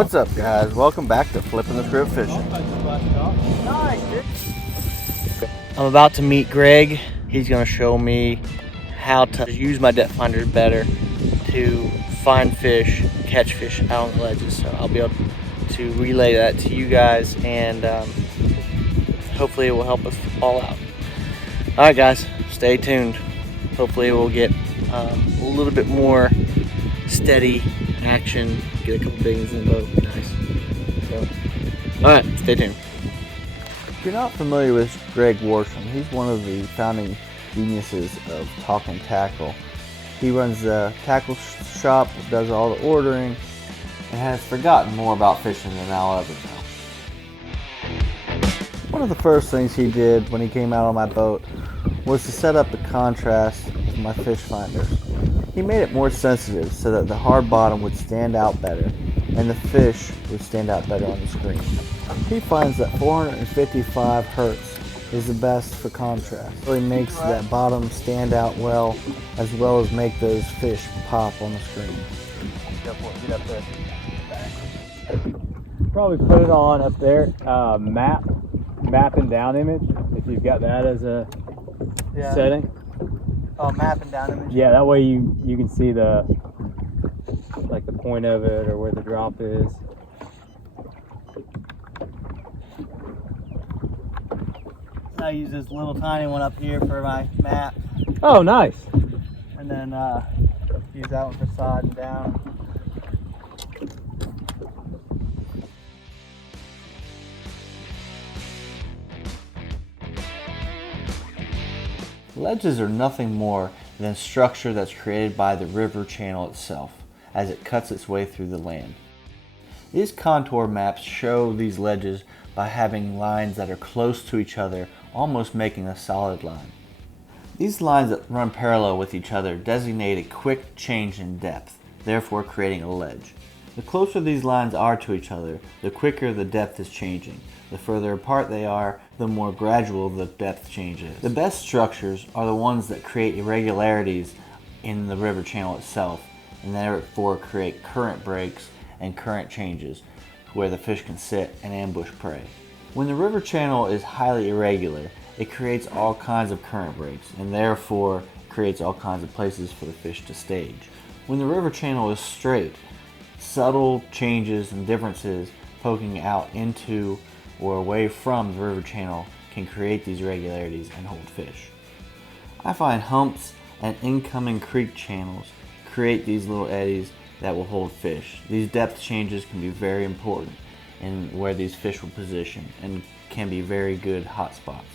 What's up, guys? Welcome back to Flipping the Script Fishing. I'm about to meet Greg. He's going to show me how to use my depth finder better to find fish, catch fish out on the ledges. So I'll be able to relay that to you guys, and hopefully it will help us all out. All right, guys, stay tuned. Hopefully we'll get a little bit more steady action, get a couple biggins in the boat. Nice. So, all right, stay tuned. If you're not familiar with Greg Worsham, he's one of the founding geniuses of Talkin Tackle. He runs the tackle shop, does all the ordering, and has forgotten more about fishing than I'll ever know. One of the first things he did when he came out on my boat was to set up the contrast of my fish finders. He made it more sensitive so that the hard bottom would stand out better and the fish would stand out better on the screen. He finds that 455 hertz is the best for contrast. It really makes that bottom stand out well as make those fish pop on the screen. Get up there. Probably put it on up there, map and down image, if you've got that as a setting. Oh, map and down image? Yeah, that way you can see the point of it or where the drop is. I use this little tiny one up here for my map. Oh, nice. And then use that one for side and down. Ledges are nothing more than structure that's created by the river channel itself as it cuts its way through the land. These contour maps show these ledges by having lines that are close to each other, almost making a solid line. These lines that run parallel with each other designate a quick change in depth, therefore creating a ledge. The closer these lines are to each other, the quicker the depth is changing. The further apart they are, the more gradual the depth change is. The best structures are the ones that create irregularities in the river channel itself, and therefore create current breaks and current changes where the fish can sit and ambush prey. When the river channel is highly irregular, it creates all kinds of current breaks and therefore creates all kinds of places for the fish to stage. When the river channel is straight, subtle changes and differences poking out into or away from the river channel can create these irregularities and hold fish. I find humps and incoming creek channels create these little eddies that will hold fish. These depth changes can be very important in where these fish will position and can be very good hot spots.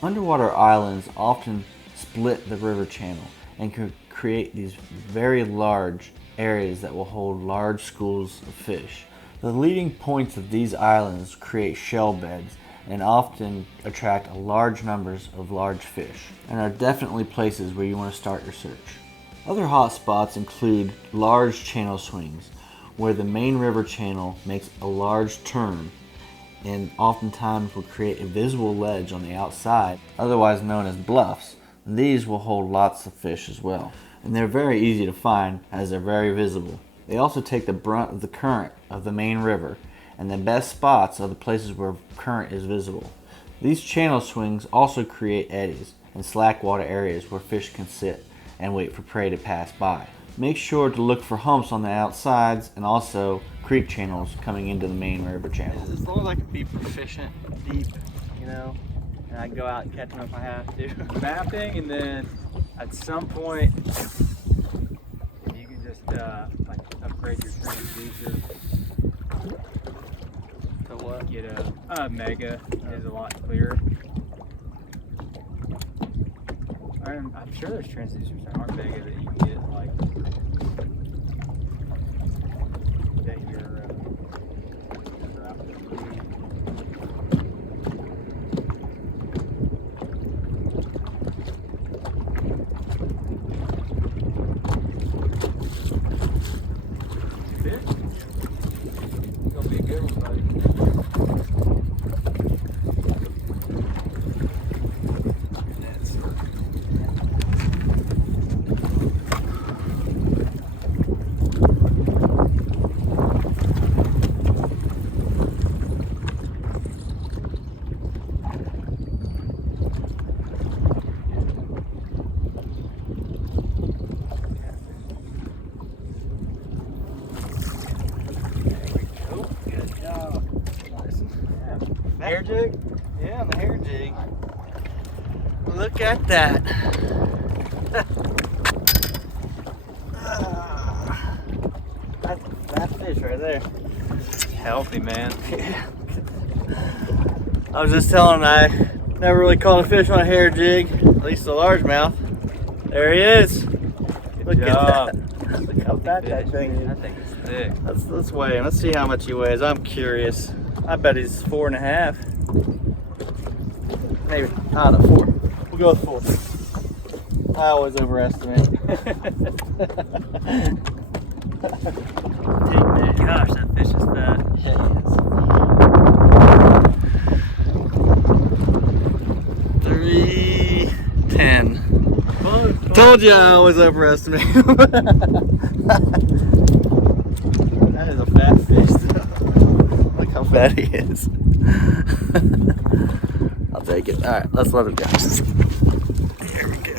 Underwater islands often split the river channel and can create these very large areas that will hold large schools of fish. The leading points of these islands create shell beds and often attract large numbers of large fish, and are definitely places where you want to start your search. Other hot spots include large channel swings, where the main river channel makes a large turn and oftentimes will create a visible ledge on the outside, otherwise known as bluffs. These will hold lots of fish as well, and they're very easy to find as they're very visible. They also take the brunt of the current of the main river, and the best spots are the places where current is visible. These channel swings also create eddies and slack water areas where fish can sit and wait for prey to pass by. Make sure to look for humps on the outsides and also creek channels coming into the main river channel. As long as I can be proficient deep, and I can go out and catch them if I have to. Mapping, and then at some point you can just upgrade your transducer. To what? Get a mega is a lot clearer. I'm sure there's transducers that aren't mega that you can get that you're gonna be a good one, buddy. Hair jig? Yeah, on the hair jig. Look at that. That's a fat fish right there. Healthy, man. I was just telling him I never really caught a fish on a hair jig, at least a largemouth. There he is. Look job. at that. Look how fat that thing is. That thing is thick. Let's weigh him. Let's see how much he weighs. I'm curious. I bet he's 4.5. Maybe not a 4. We'll go with 4. I always overestimate. Gosh, that fish is fat. Yeah, he is. 310. Told you I always overestimate. That is a fat fish. Look how fat he is. I'll take it. All right, let's let it go. There we go.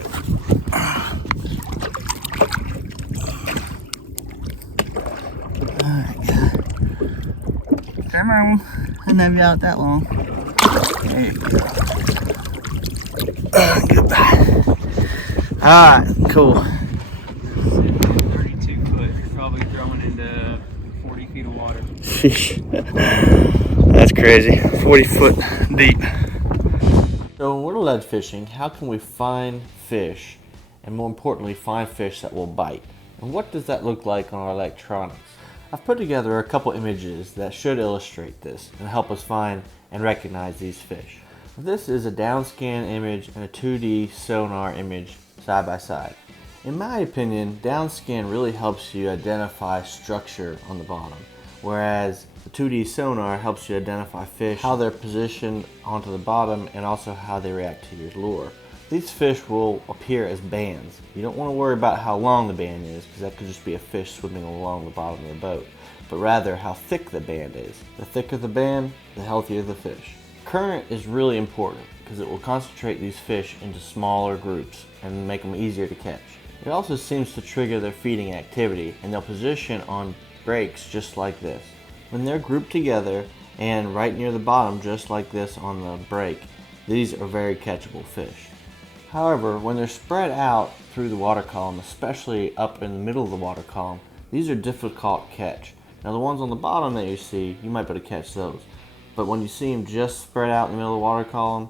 Come on. I didn't have you out that long. There you go. Goodbye. Alright, cool. 32 foot. You're probably throwing into 40 feet of water. Sheesh. That's crazy. 40 foot deep. So when we're lead fishing, how can we find fish, and more importantly, find fish that will bite? And what does that look like on our electronics? I've put together a couple images that should illustrate this and help us find and recognize these fish. This is a downscan image and a 2D sonar image side by side. In my opinion, downscan really helps you identify structure on the bottom, whereas the 2D sonar helps you identify fish, how they're positioned onto the bottom, and also how they react to your lure. These fish will appear as bands. You don't want to worry about how long the band is, because that could just be a fish swimming along the bottom of the boat, but rather how thick the band is. The thicker the band, the healthier the fish. Current is really important because it will concentrate these fish into smaller groups and make them easier to catch. It also seems to trigger their feeding activity, and they'll position on breaks just like this. When they're grouped together and right near the bottom just like this on the break, these are very catchable fish. However, when they're spread out through the water column, especially up in the middle of the water column, these are difficult to catch. Now the ones on the bottom that you see, you might be able to catch those. But when you see them just spread out in the middle of the water column,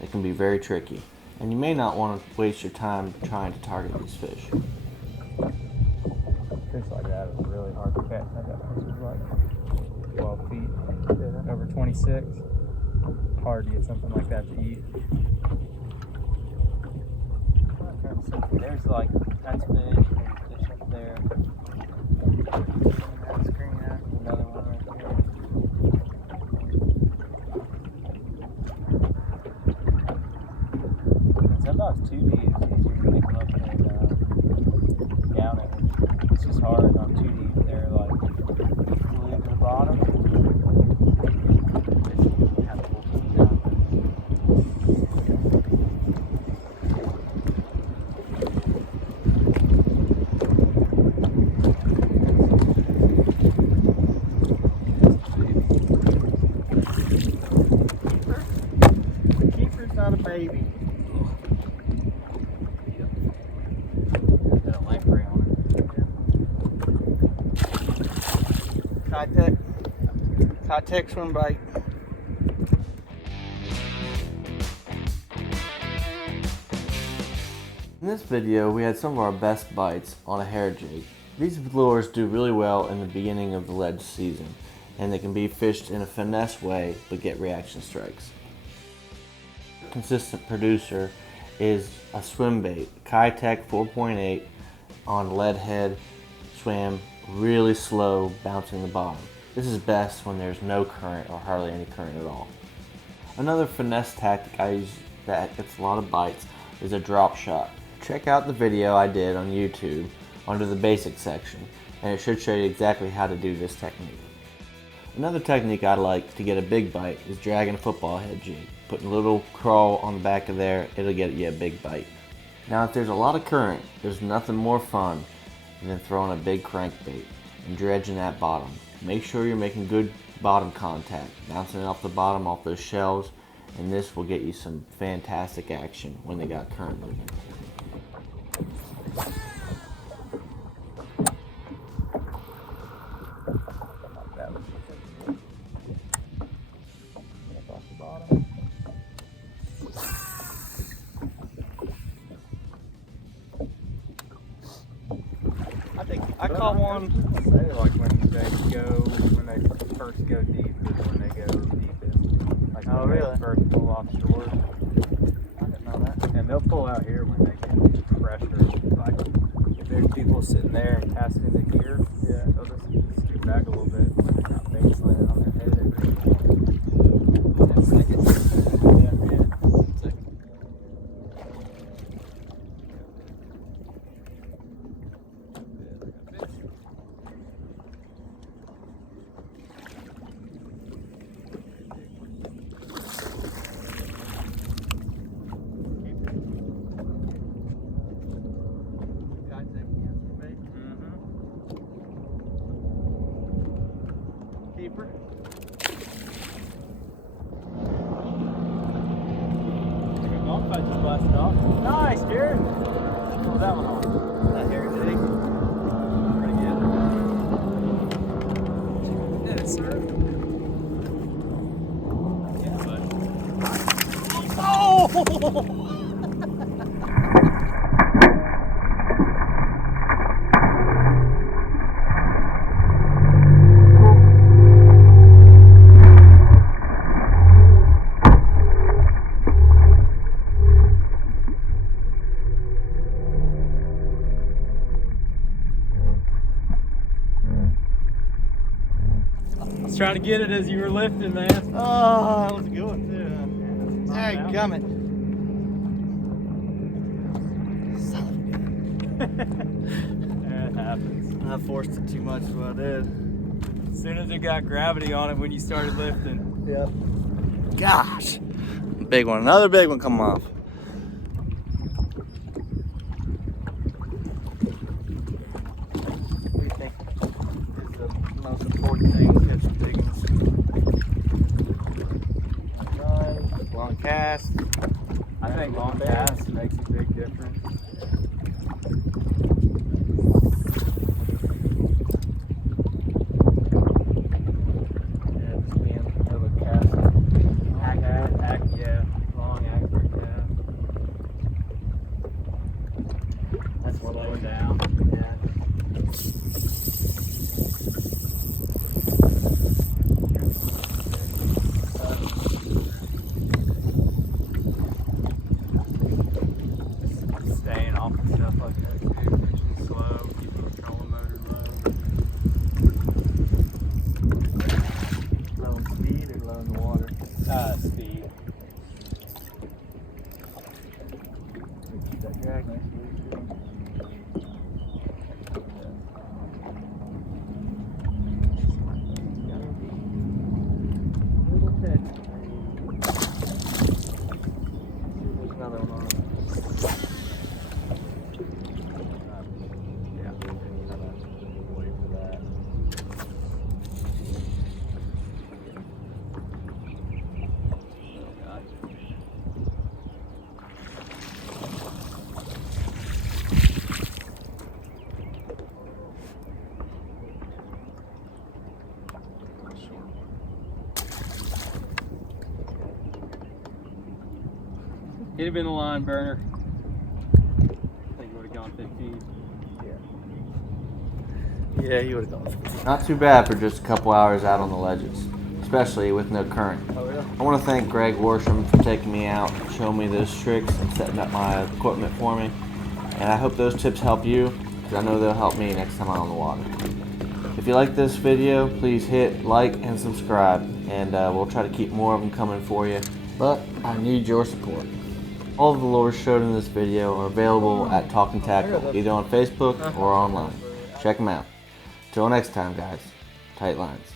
it can be very tricky. And you may not want to waste your time trying to target these fish. Fish like that is really hard to catch. I got fishes like 12 feet, over 26. Hard to get something like that to eat. There's like, that's fish, there's fish up there. That's green, another one right here. And sometimes 2D is easier to pick them up than down image. It's just hard on 2D. They're like glued to the bottom. Fish have to pull them down. Not a baby. Got a lamprey on it. High-tech swim bite. In this video, we had some of our best bites on a hair jig. These lures do really well in the beginning of the lead season, and they can be fished in a finesse way but get reaction strikes. Consistent producer is a swim bait, Kitech 4.8 on lead head, swam really slow, bouncing the bottom. This is best when there's no current or hardly any current at all. Another finesse tactic I use that gets a lot of bites is a drop shot. Check out the video I did on YouTube under the basic section, and it should show you exactly how to do this technique. Another technique I like to get a big bite is dragging a football head jig. Putting a little crawl on the back of there, it'll get you a big bite. Now if there's a lot of current, there's nothing more fun than throwing a big crankbait and dredging that bottom. Make sure you're making good bottom contact, bouncing it off the bottom, off those shells, and this will get you some fantastic action when they got current moving. I caught one. Like when they first go deep is when they go deepest. Like when they first pull offshore. I didn't know that. And they'll pull out here when they get pressure. Like if there's people sitting there and casting the gear, they'll just scoot back a little bit when they got baits landing on their head. Keeper. Dogfight just blasted off. Nice, Jared. Pull that one off. Not here, did he? Pretty good. Yeah, sir. Yeah, bud. Oh! Trying to get it as you were lifting, man. Oh, that was a good one too. Dadgummit. Yeah, it happens. I forced it too much, is what I did. As soon as it got gravity on it when you started lifting. Yep. Gosh. Big one. Another big one come off. What do you think is the most important thing to catch the big ones? Long cast. I think long cast makes a big difference. Slow it down. Yeah. Staying off and stuff like that too. Fishing slow, keeping the trolling motor low. Low in speed or low in the water? Speed. Keep that drag nice and loose. He'd have been the line burner. I think he would have gone 15. Yeah, he would have gone. Not too bad for just a couple hours out on the ledges, especially with no current. Oh, really? I want to thank Greg Worsham for taking me out, showing me those tricks, and setting up my equipment for me. And I hope those tips help you, because I know they'll help me next time I'm on the water. If you like this video, please hit like and subscribe, and we'll try to keep more of them coming for you. But I need your support. All of the lures showed in this video are available at Talkin Tackle, either on Facebook or online. Check them out. Till next time, guys. Tight lines.